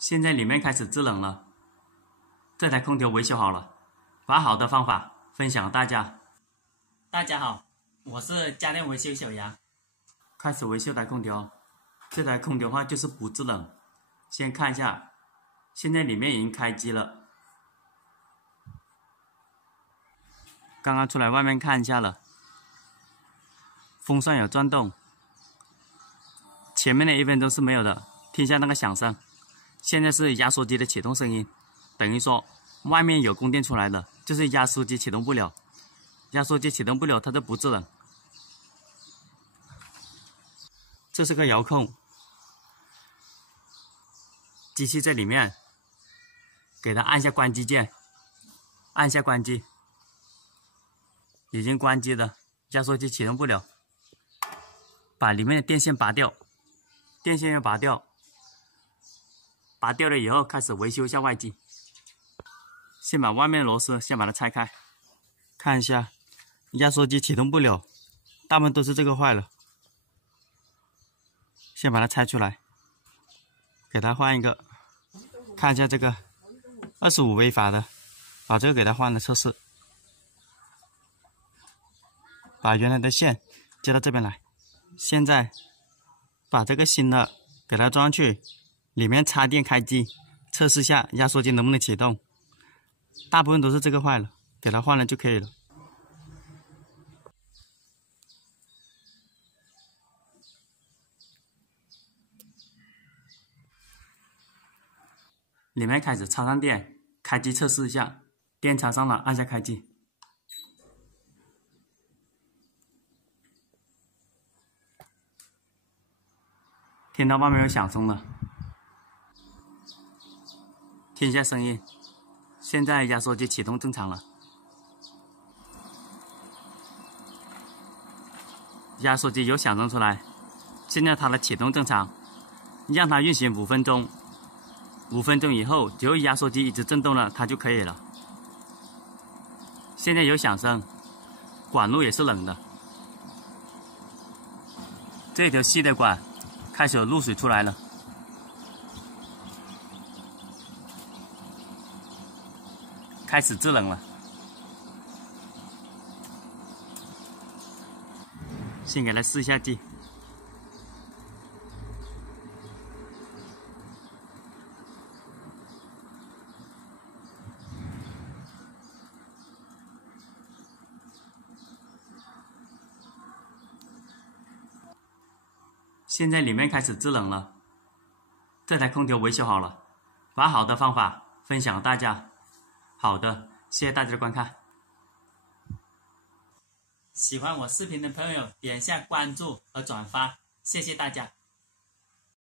现在里面开始制冷了，这台空调维修好了，把好的方法分享大家。大家好，我是家电维修小杨。开始维修台空调，这台空调的话就是不制冷。先看一下，现在里面已经开机了，刚刚出来外面看一下了，风扇有转动，前面的1分钟是没有的，听一下那个响声。现在是压缩机的启动声音，等于说外面有供电出来了，就是压缩机启动不了，压缩机启动不了它就不制冷。这是个遥控，机器在里面，给它按下关机键，按下关机，已经关机了，压缩机启动不了，把里面的电线拔掉，电线要拔掉，拔掉了以后开始维修一下外机。先把外面的螺丝先把它拆开，看一下压缩机启动不了，大部分都是这个坏了，先把它拆出来，给它换一个。看一下这个25微法的，把这个给它换了测试。把原来的线接到这边来，现在把这个新的给它装上去，里面插电开机，测试一下压缩机能不能启动。大部分都是这个坏了，给它换了就可以了。里面开始插上电，开机测试一下，电插上了，按下开机。听到外面有响声了，听一下声音，现在压缩机启动正常了，压缩机有响声出来，现在它的启动正常，让它运行5分钟，5分钟以后只有压缩机一直震动了，它就可以了。现在有响声，管路也是冷的，这条细的管开始有露水出来了，开始制冷了。先给它试一下机，现在里面开始制冷了，这台空调维修好了，把好的方法分享大家。好的，谢谢大家的观看。喜欢我视频的朋友点下关注和转发，谢谢大家。